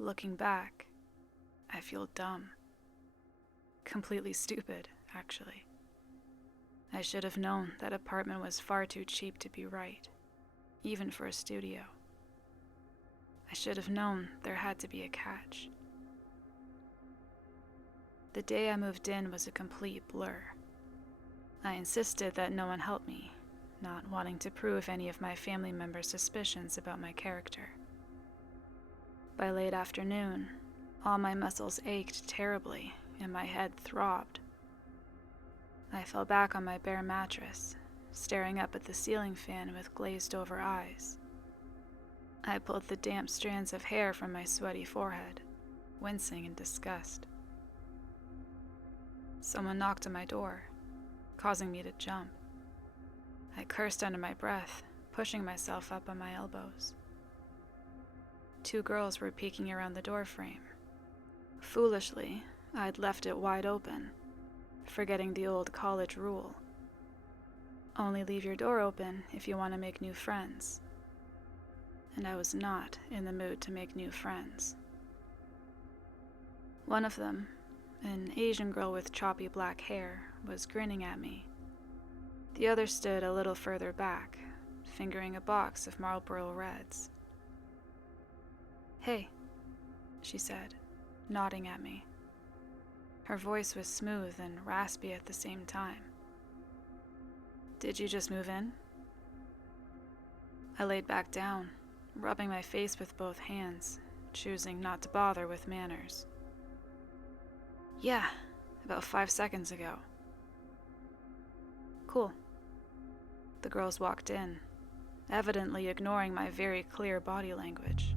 Looking back, I feel dumb. Completely stupid, actually. I should have known that apartment was far too cheap to be right, even for a studio. I should have known there had to be a catch. The day I moved in was a complete blur. I insisted that no one help me, not wanting to prove any of my family members' suspicions about my character. By late afternoon, all my muscles ached terribly and my head throbbed. I fell back on my bare mattress, staring up at the ceiling fan with glazed-over eyes. I pulled the damp strands of hair from my sweaty forehead, wincing in disgust. Someone knocked on my door, causing me to jump. I cursed under my breath, pushing myself up on my elbows. 2 girls were peeking around the doorframe. Foolishly, I'd left it wide open, forgetting the old college rule. Only leave your door open if you want to make new friends. And I was not in the mood to make new friends. One of them, an Asian girl with choppy black hair, was grinning at me. The other stood a little further back, fingering a box of Marlboro Reds. "Hey," she said, nodding at me. Her voice was smooth and raspy at the same time. "Did you just move in?" I laid back down, rubbing my face with both hands, choosing not to bother with manners. "Yeah, about 5 seconds ago." "Cool." The girls walked in, evidently ignoring my very clear body language.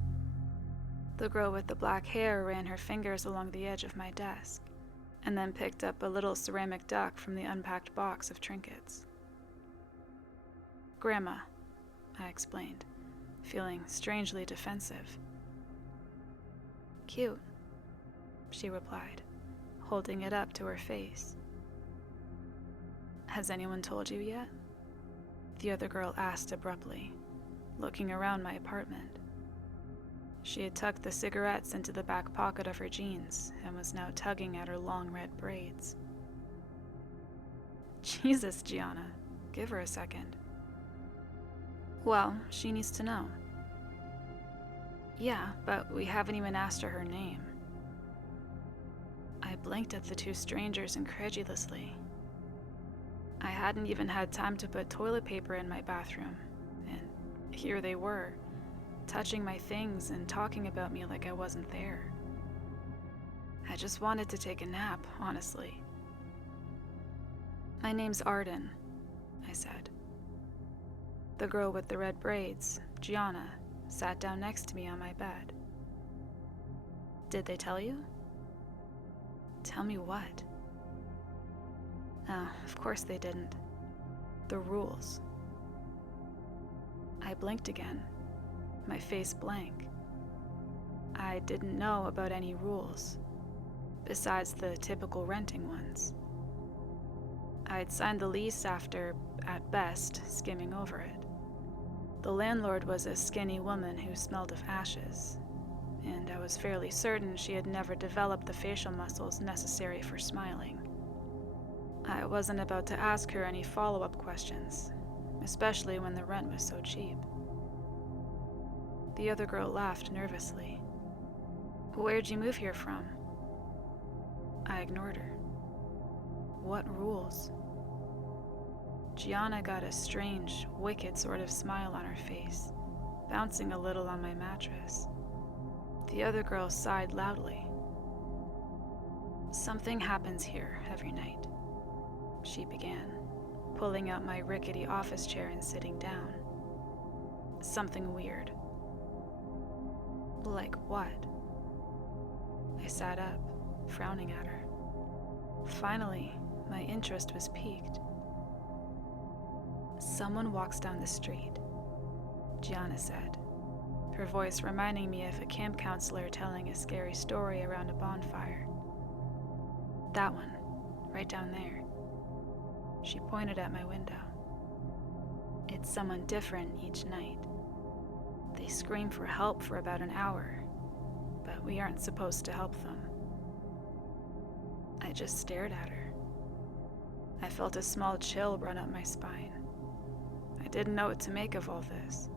The girl with the black hair ran her fingers along the edge of my desk, and then picked up a little ceramic duck from the unpacked box of trinkets. "Grandma," I explained, feeling strangely defensive. "Cute," she replied, holding it up to her face. "Has anyone told you yet?" the other girl asked abruptly, looking around my apartment. She had tucked the cigarettes into the back pocket of her jeans and was now tugging at her long red braids. "Jesus, Gianna, give her a second." "Well, she needs to know." "Yeah, but we haven't even asked her name." I blinked at the 2 strangers incredulously. I hadn't even had time to put toilet paper in my bathroom, and here they were, touching my things and talking about me like I wasn't there. I just wanted to take a nap, honestly. "My name's Arden," I said. The girl with the red braids, Gianna, sat down next to me on my bed. "Did they tell you?" "Tell me what?" "Oh, of course they didn't. The rules." I blinked again, my face blank. I didn't know about any rules, besides the typical renting ones. I'd signed the lease after, at best, skimming over it. The landlord was a skinny woman who smelled of ashes, and I was fairly certain she had never developed the facial muscles necessary for smiling. I wasn't about to ask her any follow-up questions, especially when the rent was so cheap. The other girl laughed nervously. "Where'd you move here from?" I ignored her. "What rules?" Gianna got a strange, wicked sort of smile on her face, bouncing a little on my mattress. The other girl sighed loudly. "Something happens here every night," she began, pulling out my rickety office chair and sitting down. "Something weird." "Like what?" I sat up, frowning at her. Finally, my interest was piqued. "Someone walks down the street," Gianna said, her voice reminding me of a camp counselor telling a scary story around a bonfire. "That one, right down there." She pointed at my window. "It's someone different each night. They scream for help for about an hour, but we aren't supposed to help them. I just stared at her. I felt a small chill run up my spine. I didn't know what to make of all this.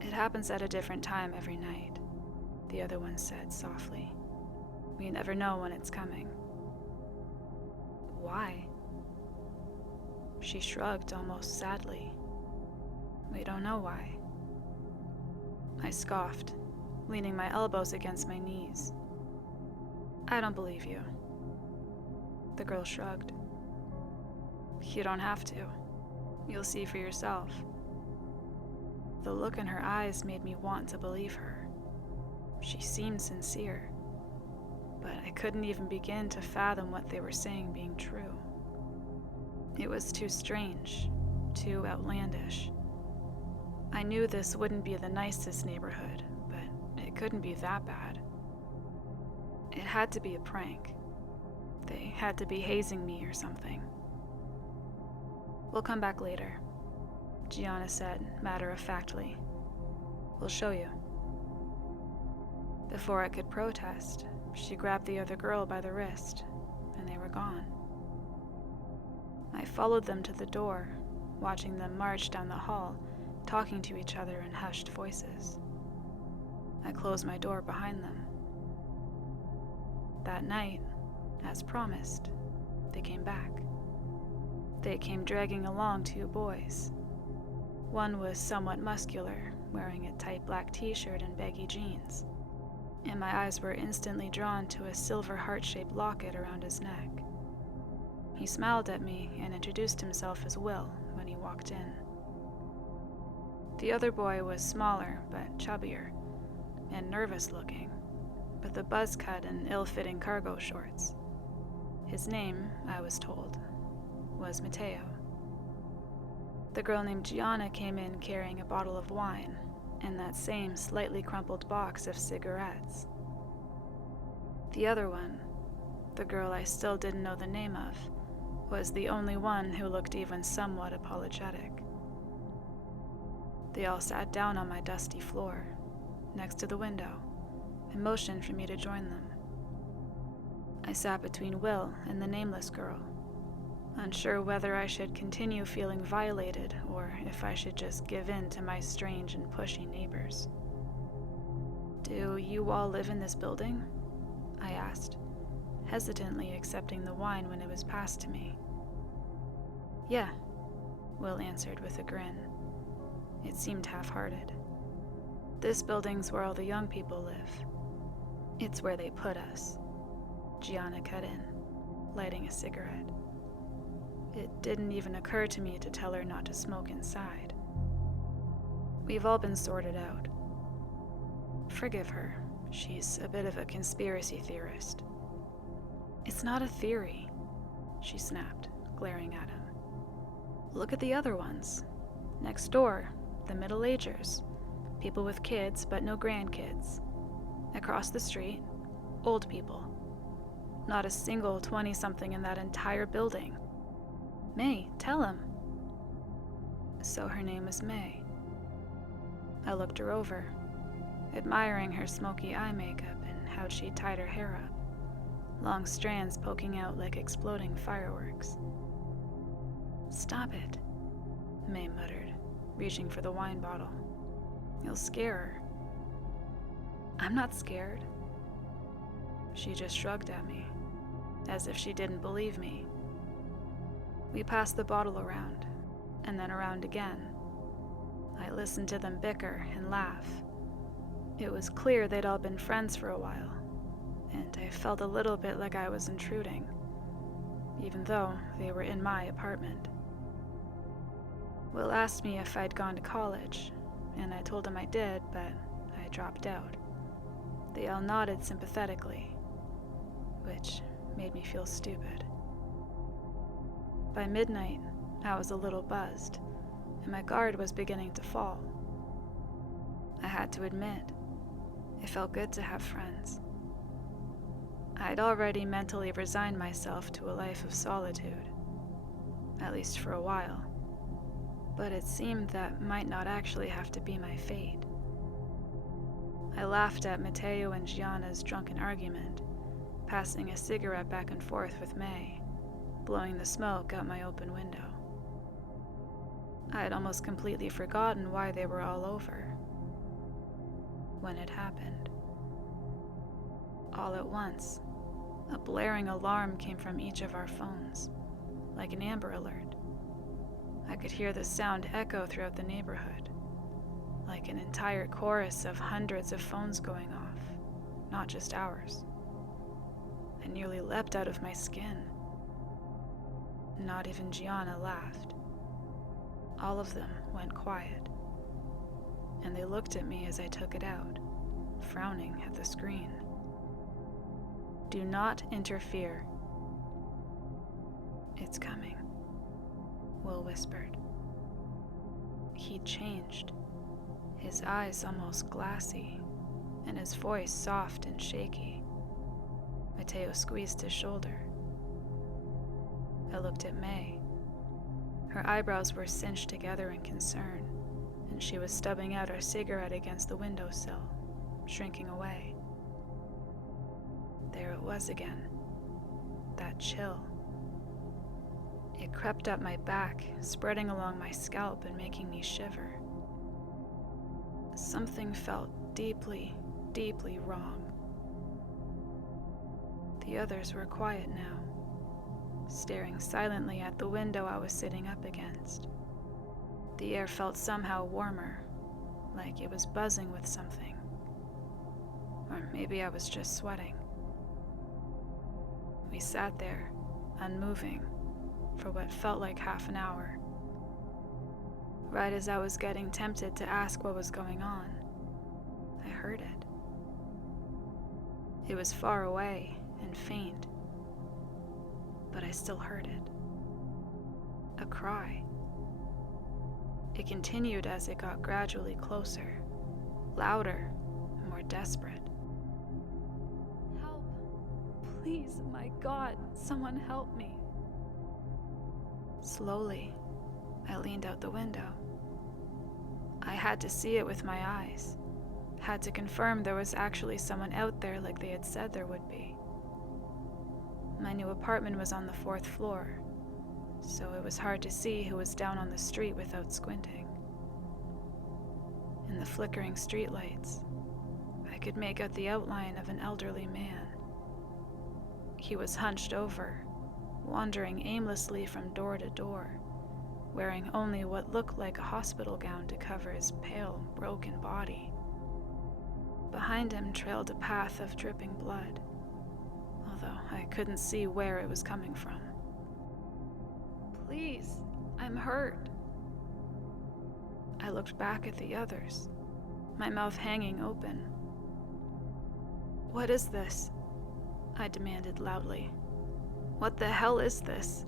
It happens at a different time every night, the other one said softly. We never know when it's coming. Why? She shrugged almost sadly. We don't know why. I scoffed, leaning my elbows against my knees. I don't believe you. The girl shrugged. You don't have to. You'll see for yourself. The look in her eyes made me want to believe her. She seemed sincere, but I couldn't even begin to fathom what they were saying being true. It was too strange, too outlandish. I knew this wouldn't be the nicest neighborhood, but it couldn't be that bad. It had to be a prank. They had to be hazing me or something. We'll come back later, Gianna said matter-of-factly. We'll show you. Before I could protest, she grabbed the other girl by the wrist, and they were gone. I followed them to the door, watching them march down the hall, talking to each other in hushed voices. I closed my door behind them. That night, as promised, they came back. They came dragging along 2 boys. One was somewhat muscular, wearing a tight black t-shirt and baggy jeans, and my eyes were instantly drawn to a silver heart-shaped locket around his neck. He smiled at me and introduced himself as Will when he walked in. The other boy was smaller but chubbier, and nervous-looking, with a buzz cut and ill-fitting cargo shorts. His name, I was told, was Mateo. The girl named Gianna came in carrying a bottle of wine and that same slightly crumpled box of cigarettes. The other one, the girl I still didn't know the name of, was the only one who looked even somewhat apologetic. They all sat down on my dusty floor, next to the window, and motioned for me to join them. I sat between Will and the nameless girl, unsure whether I should continue feeling violated or if I should just give in to my strange and pushy neighbors. "Do you all live in this building?" I asked, hesitantly accepting the wine when it was passed to me. "Yeah," Will answered with a grin. It seemed half-hearted. "This building's where all the young people live. It's where they put us." Gianna cut in, lighting a cigarette. It didn't even occur to me to tell her not to smoke inside. We've all been sorted out. Forgive her. She's a bit of a conspiracy theorist. "It's not a theory," she snapped, glaring at him. "Look at the other ones. Next door, the middle-agers. People with kids but no grandkids. Across the street, old people. Not a single 20-something in that entire building. May, tell him." So her name was May. I looked her over, admiring her smoky eye makeup and how she tied her hair up, long strands poking out like exploding fireworks. "Stop it," May muttered, reaching for the wine bottle. "You'll scare her." "I'm not scared." She just shrugged at me, as if she didn't believe me. We passed the bottle around, and then around again. I listened to them bicker and laugh. It was clear they'd all been friends for a while, and I felt a little bit like I was intruding, even though they were in my apartment. Will asked me if I'd gone to college, and I told him I did, but I dropped out. They all nodded sympathetically, which made me feel stupid. By midnight, I was a little buzzed, and my guard was beginning to fall. I had to admit, it felt good to have friends. I'd already mentally resigned myself to a life of solitude, at least for a while, but it seemed that might not actually have to be my fate. I laughed at Mateo and Gianna's drunken argument, passing a cigarette back and forth with May, blowing the smoke out my open window. I had almost completely forgotten why they were all over when it happened. All at once, a blaring alarm came from each of our phones, like an Amber Alert. I could hear the sound echo throughout the neighborhood, like an entire chorus of hundreds of phones going off, not just ours. I nearly leapt out of my skin. Not even Gianna laughed. All of them went quiet, and they looked at me as I took it out, frowning at the screen. "Do not interfere." "It's coming," Will whispered. He changed, his eyes almost glassy, and his voice soft and shaky. Mateo squeezed his shoulder. I looked at May. Her eyebrows were cinched together in concern, and she was stubbing out her cigarette against the windowsill, shrinking away. There it was again, that chill. It crept up my back, spreading along my scalp and making me shiver. Something felt deeply, deeply wrong. The others were quiet now, staring silently at the window I was sitting up against. The air felt somehow warmer, like it was buzzing with something. Or maybe I was just sweating. We sat there, unmoving, for what felt like half an hour. Right as I was getting tempted to ask what was going on, I heard it. It was far away and faint, but I still heard it. A cry. It continued as it got gradually closer, louder, and more desperate. "Help! Please, my God, someone help me!" Slowly, I leaned out the window. I had to see it with my eyes, had to confirm there was actually someone out there like they had said there would be. My new apartment was on the 4th floor, so it was hard to see who was down on the street without squinting. In the flickering streetlights, I could make out the outline of an elderly man. He was hunched over, wandering aimlessly from door to door, wearing only what looked like a hospital gown to cover his pale, broken body. Behind him trailed a path of dripping blood, although I couldn't see where it was coming from. "Please, I'm hurt." I looked back at the others, my mouth hanging open. "What is this?" I demanded loudly. "What the hell is this?"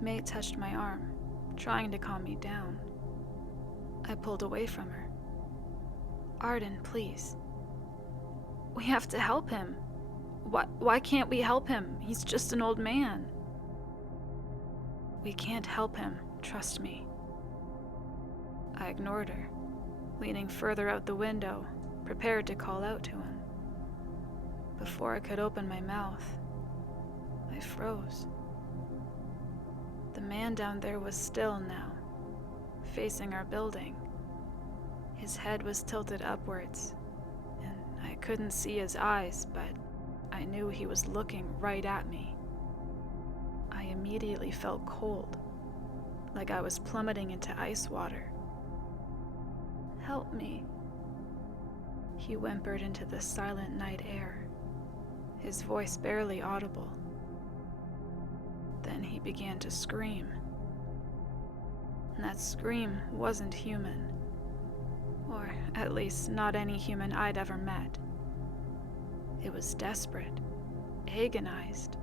May touched my arm, trying to calm me down. I pulled away from her. "Arden, please. We have to help him. Why can't we help him? He's just an old man." "We can't help him, trust me." I ignored her, leaning further out the window, prepared to call out to him. Before I could open my mouth, I froze. The man down there was still now, facing our building. His head was tilted upwards, and I couldn't see his eyes, but I knew he was looking right at me. I immediately felt cold, like I was plummeting into ice water. "Help me," he whimpered into the silent night air, his voice barely audible. Then he began to scream. And that scream wasn't human, or at least not any human I'd ever met. It was desperate, agonized.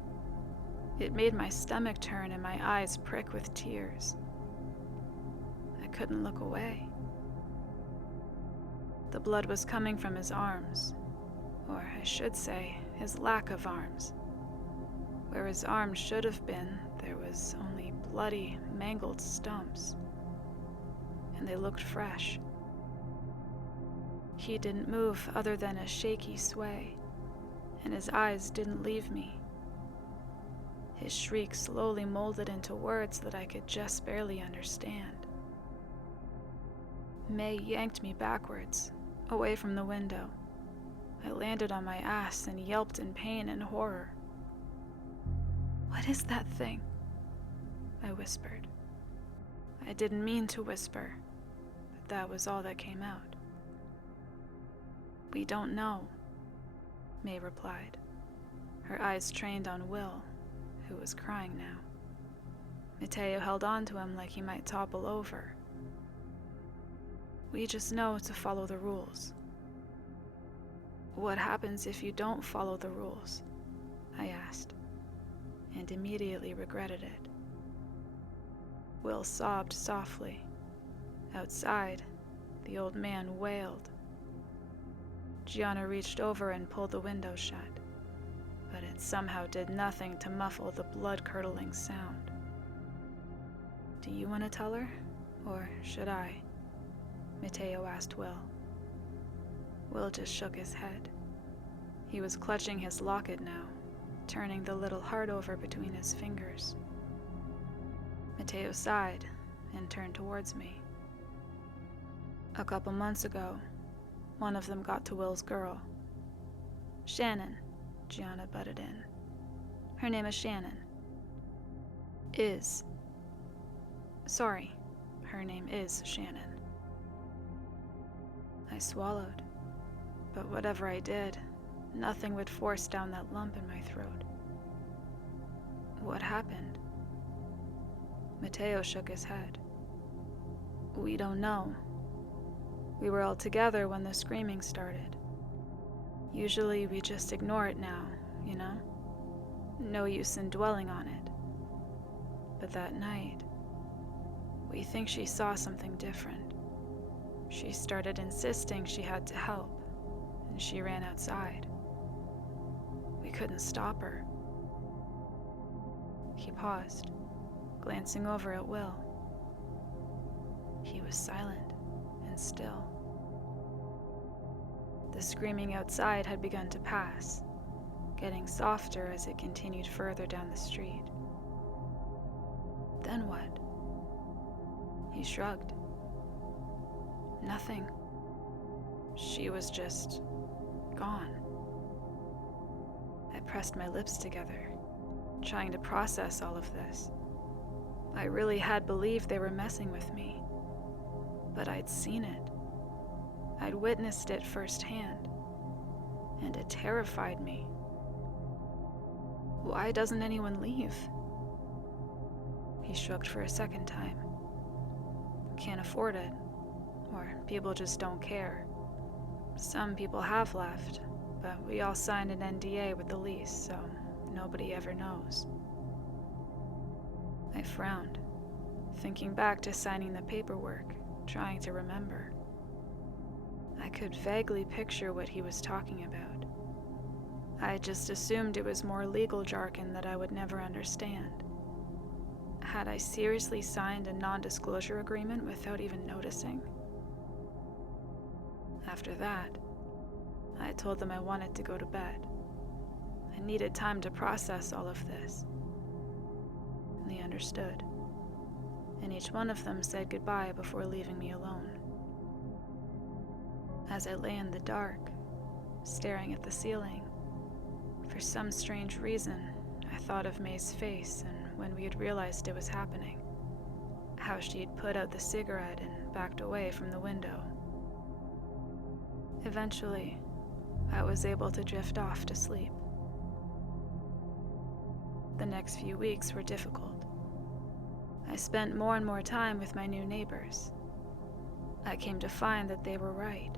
It made my stomach turn and my eyes prick with tears. I couldn't look away. The blood was coming from his arms, or I should say, his lack of arms. Where his arms should have been, there was only bloody, mangled stumps, and they looked fresh. He didn't move other than a shaky sway, and his eyes didn't leave me. His shriek slowly molded into words that I could just barely understand. May yanked me backwards, away from the window. I landed on my ass and yelped in pain and horror. "What is that thing?" I whispered. I didn't mean to whisper, but that was all that came out. "We don't know," May replied, her eyes trained on Will, who was crying now. Mateo held on to him like he might topple over. "We just know to follow the rules." "What happens if you don't follow the rules?" I asked, and immediately regretted it. Will sobbed softly. Outside, the old man wailed. Gianna reached over and pulled the window shut, but it somehow did nothing to muffle the blood-curdling sound. "Do you want to tell her, or should I?" Mateo asked Will. Will just shook his head. He was clutching his locket now, turning the little heart over between his fingers. Mateo sighed and turned towards me. "A couple months ago, one of them got to Will's girl. Shannon," Gianna butted in. "Her name is Shannon." Sorry, her name is Shannon." I swallowed, but whatever I did, nothing would force down that lump in my throat. "What happened?" Mateo shook his head. "We don't know. We were all together when the screaming started. Usually we just ignore it now, you know? No use in dwelling on it. But that night, we think she saw something different. She started insisting she had to help, and she ran outside. We couldn't stop her." He paused, glancing over at Will. He was silent and still. The screaming outside had begun to pass, getting softer as it continued further down the street. "Then what?" He shrugged. "Nothing. She was just gone." I pressed my lips together, trying to process all of this. I really had believed they were messing with me, but I'd seen it. I'd witnessed it firsthand, and it terrified me. "Why doesn't anyone leave?" He shrugged for a second time. "Can't afford it, or people just don't care. Some people have left, but we all signed an NDA with the lease, so nobody ever knows." I frowned, thinking back to signing the paperwork, trying to remember. I could vaguely picture what he was talking about. I just assumed it was more legal jargon that I would never understand. Had I seriously signed a non-disclosure agreement without even noticing? After that, I told them I wanted to go to bed. I needed time to process all of this. They understood, and each one of them said goodbye before leaving me alone. As I lay in the dark, staring at the ceiling, for some strange reason, I thought of May's face and when we had realized it was happening, how she'd put out the cigarette and backed away from the window. Eventually, I was able to drift off to sleep. The next few weeks were difficult. I spent more and more time with my new neighbors. I came to find that they were right.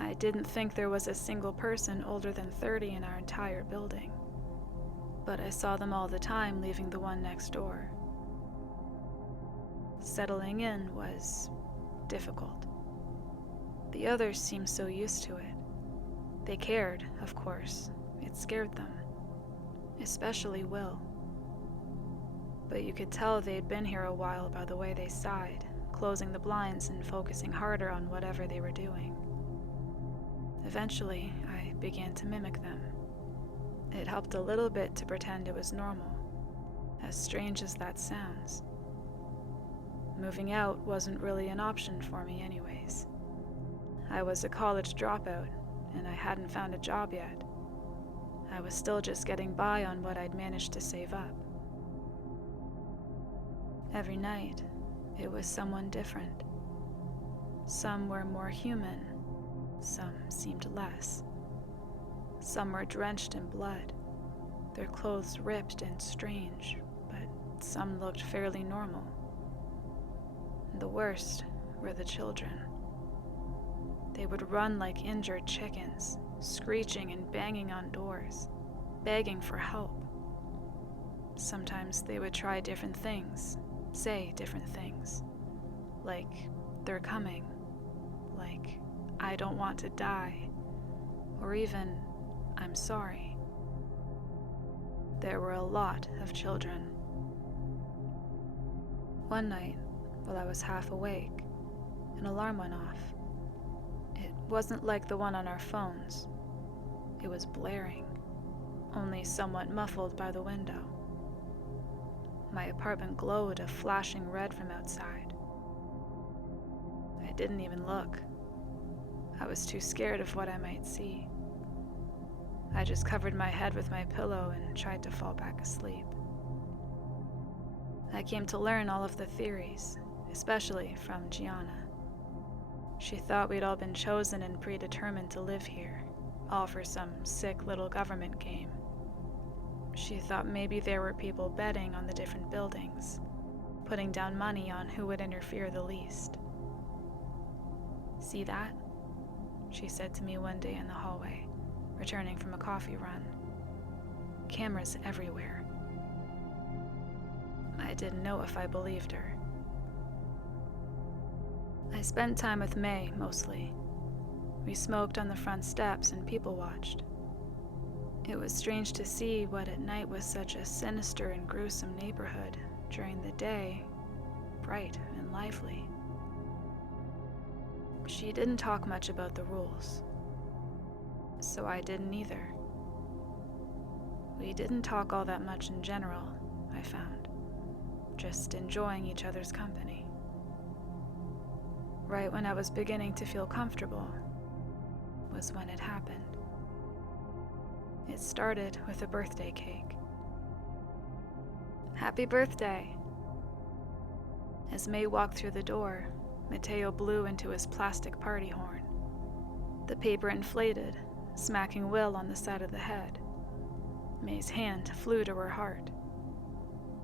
I didn't think there was a single person older than 30 in our entire building, but I saw them all the time leaving the one next door. Settling in was difficult. The others seemed so used to it. They cared, of course. It scared them, especially Will. But you could tell they'd been here a while by the way they sighed, closing the blinds and focusing harder on whatever they were doing. Eventually, I began to mimic them. It helped a little bit to pretend it was normal, as strange as that sounds. Moving out wasn't really an option for me anyways. I was a college dropout, and I hadn't found a job yet. I was still just getting by on what I'd managed to save up. Every night, it was someone different. Some were more human, some seemed less. Some were drenched in blood, their clothes ripped and strange, but some looked fairly normal. The worst were the children. They would run like injured chickens, screeching and banging on doors, begging for help. Sometimes they would try different things, say different things, like, "They're coming," like, "I don't want to die," or even, "I'm sorry." There were a lot of children. One night, while I was half awake, an alarm went off. It wasn't like the one on our phones. It was blaring, only somewhat muffled by the window. My apartment glowed a flashing red from outside. I didn't even look. I was too scared of what I might see. I just covered my head with my pillow and tried to fall back asleep. I came to learn all of the theories, especially from Gianna. She thought we'd all been chosen and predetermined to live here, all for some sick little government game. She thought maybe there were people betting on the different buildings, putting down money on who would interfere the least. "See that?" she said to me one day in the hallway, returning from a coffee run. "Cameras everywhere." I didn't know if I believed her. I spent time with May, mostly. We smoked on the front steps and people watched. It was strange to see what at night was such a sinister and gruesome neighborhood, during the day, bright and lively. She didn't talk much about the rules, so I didn't either. We didn't talk all that much in general, I found, just enjoying each other's company. Right when I was beginning to feel comfortable was when it happened. It started with a birthday cake. "Happy birthday!" As May walked through the door, Mateo blew into his plastic party horn. The paper inflated, smacking Will on the side of the head. May's hand flew to her heart.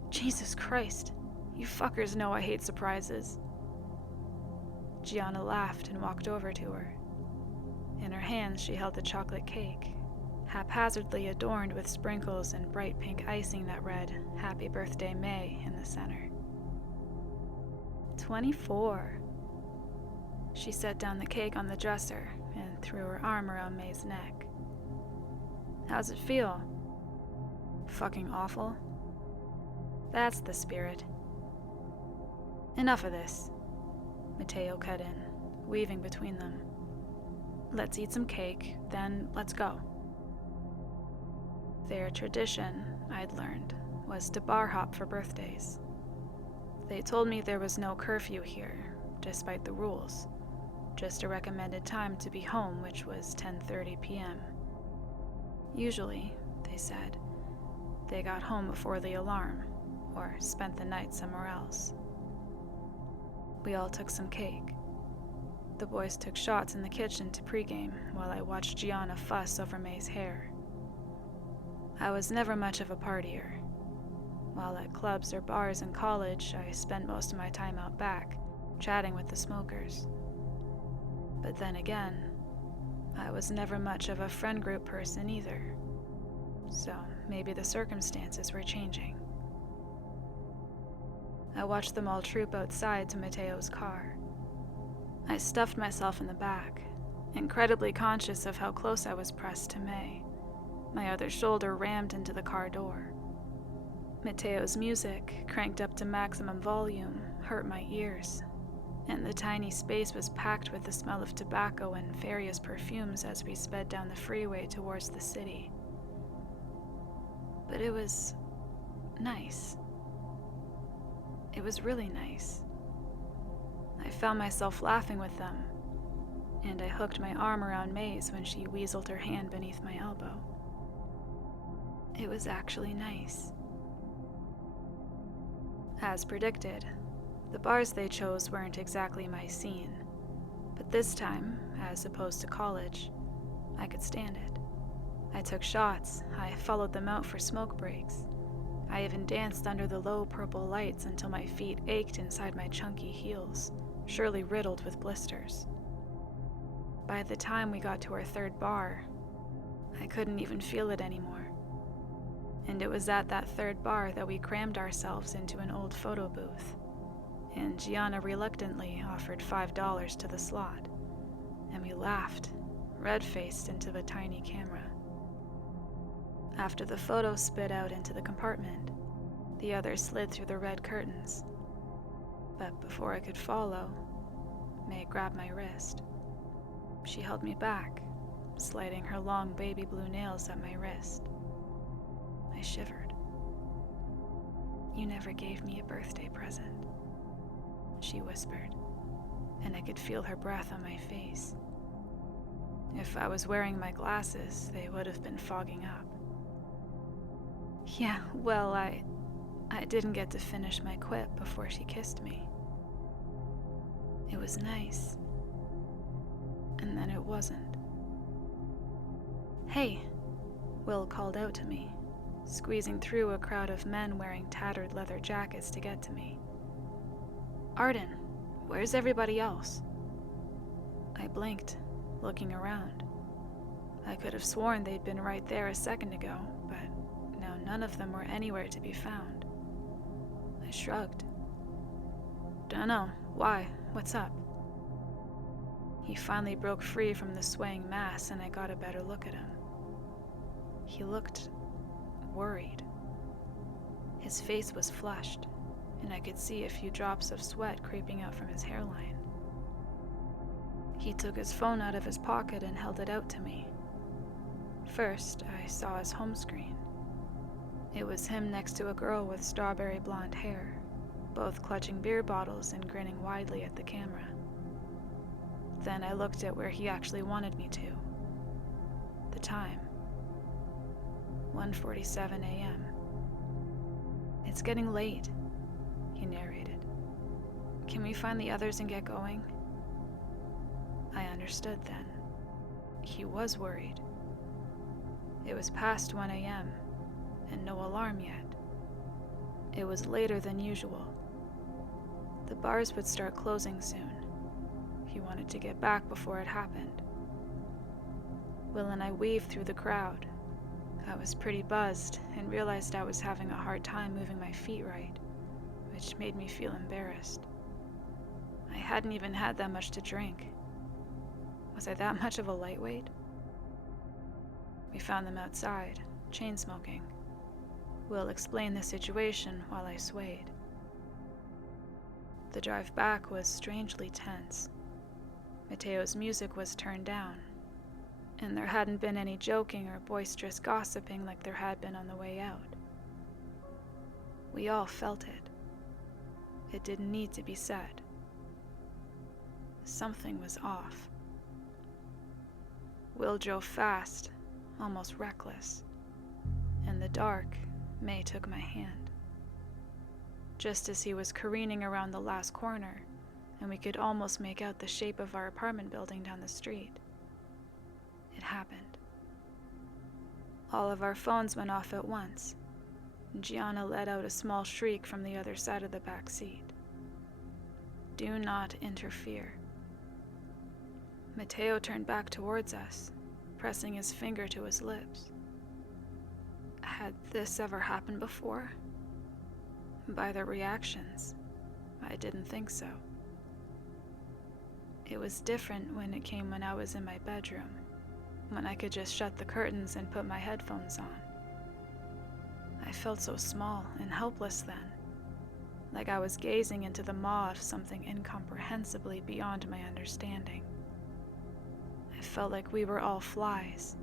"Jesus Christ, you fuckers know I hate surprises." Gianna laughed and walked over to her. In her hands she held the chocolate cake, haphazardly adorned with sprinkles and bright pink icing that read, "Happy Birthday, May," in the center. 24. She set down the cake on the dresser and threw her arm around May's neck. "How's it feel?" "Fucking awful." "That's the spirit." "Enough of this," Mateo cut in, weaving between them. "Let's eat some cake, then let's go." Their tradition, I'd learned, was to bar hop for birthdays. They told me there was no curfew here, despite the rules, just a recommended time to be home, which was 10:30 p.m. Usually, they said, they got home before the alarm, or spent the night somewhere else. We all took some cake. The boys took shots in the kitchen to pregame while I watched Gianna fuss over May's hair. I was never much of a partier. While at clubs or bars in college, I spent most of my time out back, chatting with the smokers. But then again, I was never much of a friend group person either. So maybe the circumstances were changing. I watched them all troop outside to Mateo's car. I stuffed myself in the back, incredibly conscious of how close I was pressed to May. My other shoulder rammed into the car door. Mateo's music, cranked up to maximum volume, hurt my ears. and the tiny space was packed with the smell of tobacco and various perfumes as we sped down the freeway towards the city. But it was nice. It was really nice. I found myself laughing with them, and I hooked my arm around May's when she weaseled her hand beneath my elbow. It was actually nice. As predicted, the bars they chose weren't exactly my scene, but this time, as opposed to college, I could stand it. I took shots, I followed them out for smoke breaks. I even danced under the low purple lights until my feet ached inside my chunky heels, surely riddled with blisters. By the time we got to our third bar, I couldn't even feel it anymore. And it was at that third bar that we crammed ourselves into an old photo booth, and Gianna reluctantly offered $5 to the slot, and we laughed, red-faced into the tiny camera. After the photo spit out into the compartment, the others slid through the red curtains. But before I could follow, May grabbed my wrist. She held me back, sliding her long baby blue nails at my wrist. I shivered. "You never gave me a birthday present," she whispered, and I could feel her breath on my face. If I was wearing my glasses, they would have been fogging up. Yeah, well, I didn't get to finish my quip before she kissed me. It was nice. And then it wasn't. "Hey," Will called out to me, squeezing through a crowd of men wearing tattered leather jackets to get to me. "Arden, where's everybody else?" I blinked, looking around. I could have sworn they'd been right there a second ago, but now none of them were anywhere to be found. I shrugged. "Dunno. Why? What's up?" He finally broke free from the swaying mass, and I got a better look at him. He looked worried. His face was flushed, and I could see a few drops of sweat creeping out from his hairline. He took his phone out of his pocket and held it out to me. First, I saw his home screen. It was him next to a girl with strawberry blonde hair, both clutching beer bottles and grinning widely at the camera. Then I looked at where he actually wanted me to. The time. 1:47 a.m. "It's getting late," he narrated. "Can we find the others and get going?" I understood then. He was worried. It was past 1 a.m., and no alarm yet. It was later than usual. The bars would start closing soon. He wanted to get back before it happened. Will and I weaved through the crowd. I was pretty buzzed and realized I was having a hard time moving my feet right, which made me feel embarrassed. I hadn't even had that much to drink. Was I that much of a lightweight? We found them outside, chain smoking. Will explained the situation while I swayed. The drive back was strangely tense. Mateo's music was turned down, and there hadn't been any joking or boisterous gossiping like there had been on the way out. We all felt it. It didn't need to be said. Something was off. Will drove fast, almost reckless. In the dark, May took my hand. Just as he was careening around the last corner, and we could almost make out the shape of our apartment building down the street. It happened. All of our phones went off at once, and Gianna let out a small shriek from the other side of the back seat. "Do not interfere." Mateo turned back towards us, pressing his finger to his lips. Had this ever happened before? By their reactions, I didn't think so. It was different when it came when I was in my bedroom, when I could just shut the curtains and put my headphones on. I felt so small and helpless then, like I was gazing into the maw of something incomprehensibly beyond my understanding. I felt like we were all flies,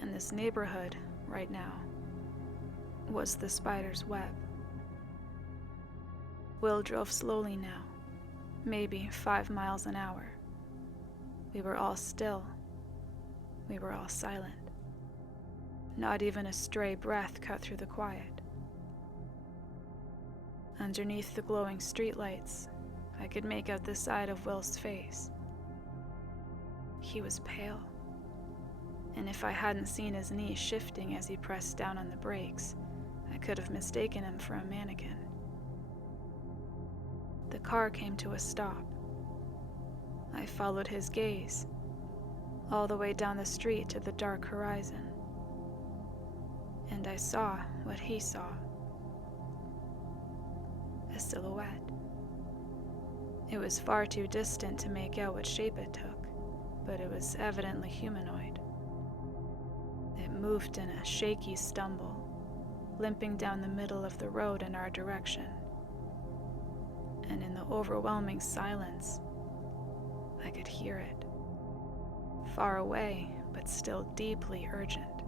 and this neighborhood, right now, was the spider's web. Will drove slowly now, maybe 5 miles an hour. We were all still. We were all silent. Not even a stray breath cut through the quiet. Underneath the glowing streetlights, I could make out the side of Will's face. He was pale, and if I hadn't seen his knees shifting as he pressed down on the brakes, I could have mistaken him for a mannequin. The car came to a stop. I followed his gaze, all the way down the street to the dark horizon. And I saw what he saw. A silhouette. It was far too distant to make out what shape it took, but it was evidently humanoid. It moved in a shaky stumble, limping down the middle of the road in our direction. And in the overwhelming silence, I could hear it. Far away, but still deeply urgent.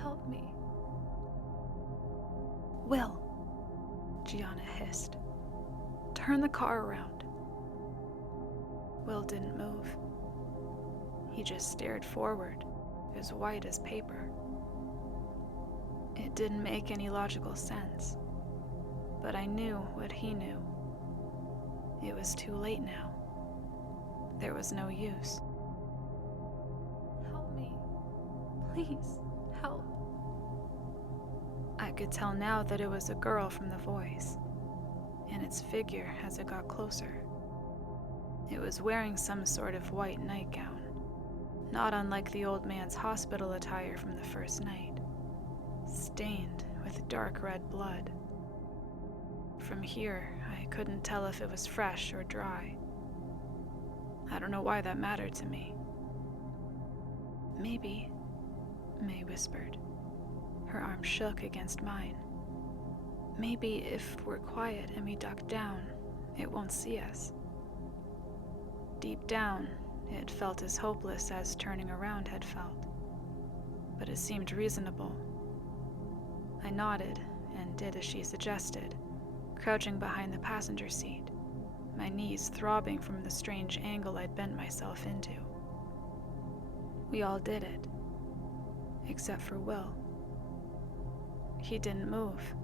"Help me." "Will," Gianna hissed. "Turn the car around." Will didn't move. He just stared forward, as white as paper. It didn't make any logical sense, but I knew what he knew. It was too late now. There was no use. "Help me. Please, help." I could tell now that it was a girl from the voice, and its figure as it got closer. It was wearing some sort of white nightgown, not unlike the old man's hospital attire from the first night, stained with dark red blood. From here, I couldn't tell if it was fresh or dry. I don't know why that mattered to me. "Maybe," May whispered. Her arm shook against mine. "Maybe if we're quiet and we duck down, it won't see us." Deep down, it felt as hopeless as turning around had felt, but it seemed reasonable. I nodded and did as she suggested, crouching behind the passenger seat, my knees throbbing from the strange angle I'd bent myself into. We all did it, except for Will. He didn't move.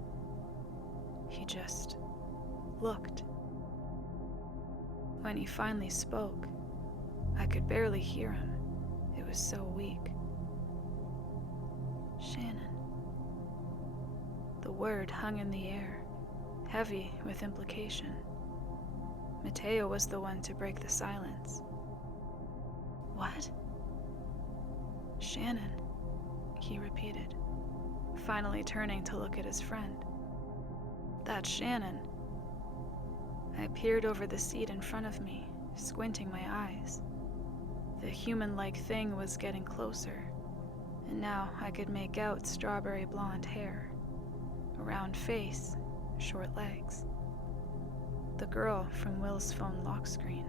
He just looked. When he finally spoke, I could barely hear him. It was so weak. "Shannon." The word hung in the air, heavy with implication. Mateo was the one to break the silence. "What?" "Shannon," he repeated, finally turning to look at his friend. "That's Shannon." I peered over the seat in front of me, squinting my eyes. The human-like thing was getting closer, and now I could make out strawberry blonde hair, a round face, short legs. The girl from Will's phone lock screen.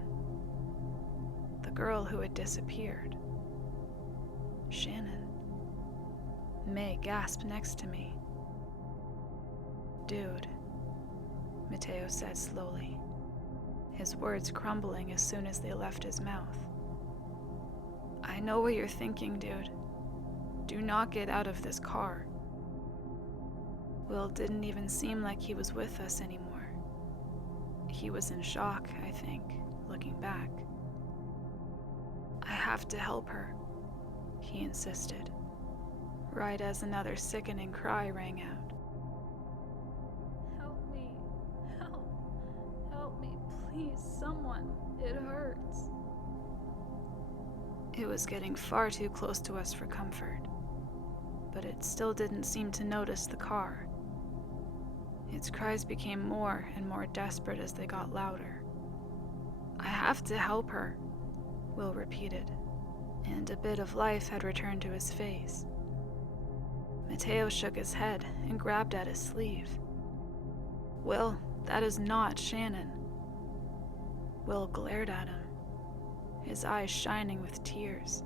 The girl who had disappeared. Shannon. May gasped next to me. "Dude," Mateo said slowly, his words crumbling as soon as they left his mouth. "I know what you're thinking, dude. Do not get out of this car." Will didn't even seem like he was with us anymore. He was in shock, I think, looking back. "I have to help her," he insisted, right as another sickening cry rang out. "Help me, help me, please, someone, it hurts." It was getting far too close to us for comfort, but it still didn't seem to notice the car. Its cries became more and more desperate as they got louder. "I have to help her," Will repeated, and a bit of life had returned to his face. Mateo shook his head and grabbed at his sleeve. Will, that is not Shannon." Will glared at him, his eyes shining with tears.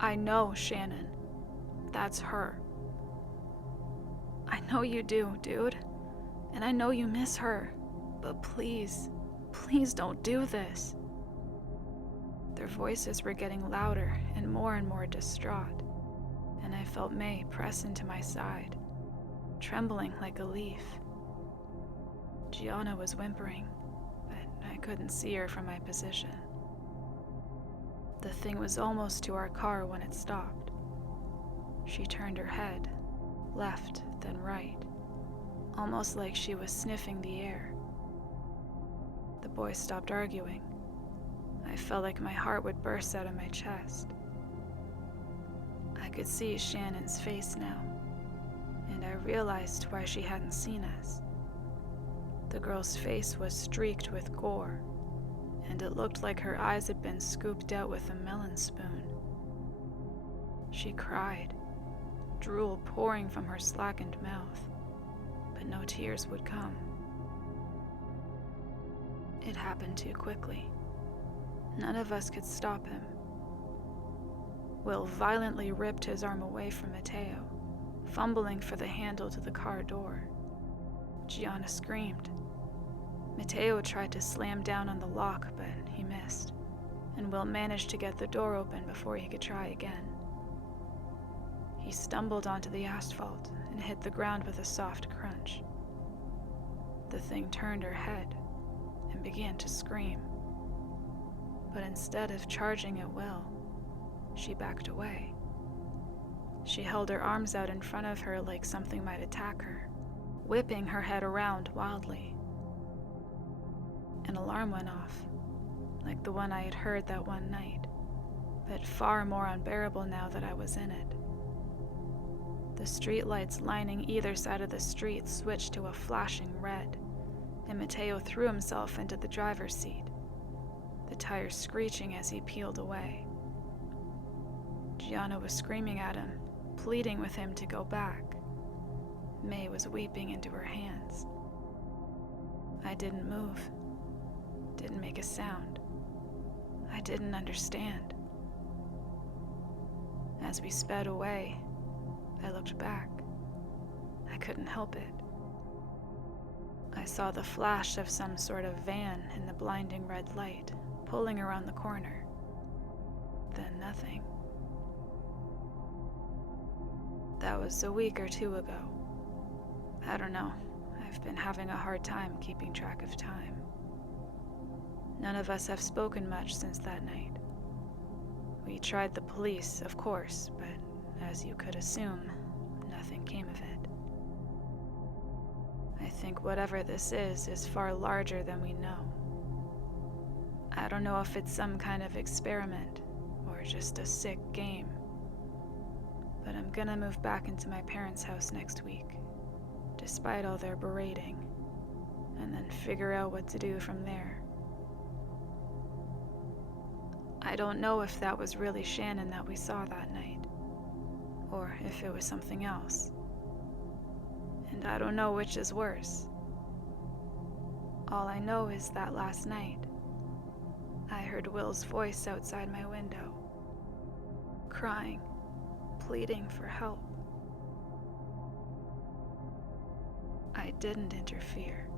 "I know Shannon. That's her." "I know you do, dude. And I know you miss her. But please, please don't do this." Their voices were getting louder and more distraught, and I felt May press into my side, trembling like a leaf. Gianna was whimpering, but I couldn't see her from my position. The thing was almost to our car when it stopped. She turned her head, left then right, almost like she was sniffing the air. The boys stopped arguing. I felt like my heart would burst out of my chest. I could see Shannon's face now, and I realized why she hadn't seen us. The girl's face was streaked with gore, and it looked like her eyes had been scooped out with a melon spoon. She cried, drool pouring from her slackened mouth, but no tears would come. It happened too quickly. None of us could stop him. Will violently ripped his arm away from Mateo, fumbling for the handle to the car door. Gianna screamed. Mateo tried to slam down on the lock, but he missed, and Will managed to get the door open before he could try again. He stumbled onto the asphalt and hit the ground with a soft crunch. The thing turned her head and began to scream. But instead of charging at Will, she backed away. She held her arms out in front of her like something might attack her, whipping her head around wildly. An alarm went off, like the one I had heard that one night, but far more unbearable now that I was in it. The streetlights lining either side of the street switched to a flashing red, and Mateo threw himself into the driver's seat, the tires screeching as he peeled away. Gianna was screaming at him, pleading with him to go back. May was weeping into her hands. I didn't move, didn't make a sound. I didn't understand. As we sped away, I looked back. I couldn't help it. I saw the flash of some sort of van in the blinding red light, pulling around the corner. Then nothing. That was a week or two ago. I don't know. I've been having a hard time keeping track of time. None of us have spoken much since that night. We tried the police, of course, but as you could assume, nothing came of it. I think whatever this is far larger than we know. I don't know if it's some kind of experiment or just a sick game, but I'm gonna move back into my parents' house next week, despite all their berating, and then figure out what to do from there. I don't know if that was really Shannon that we saw that night, or if it was something else. And I don't know which is worse. All I know is that last night, I heard Will's voice outside my window, crying, pleading for help. I didn't interfere.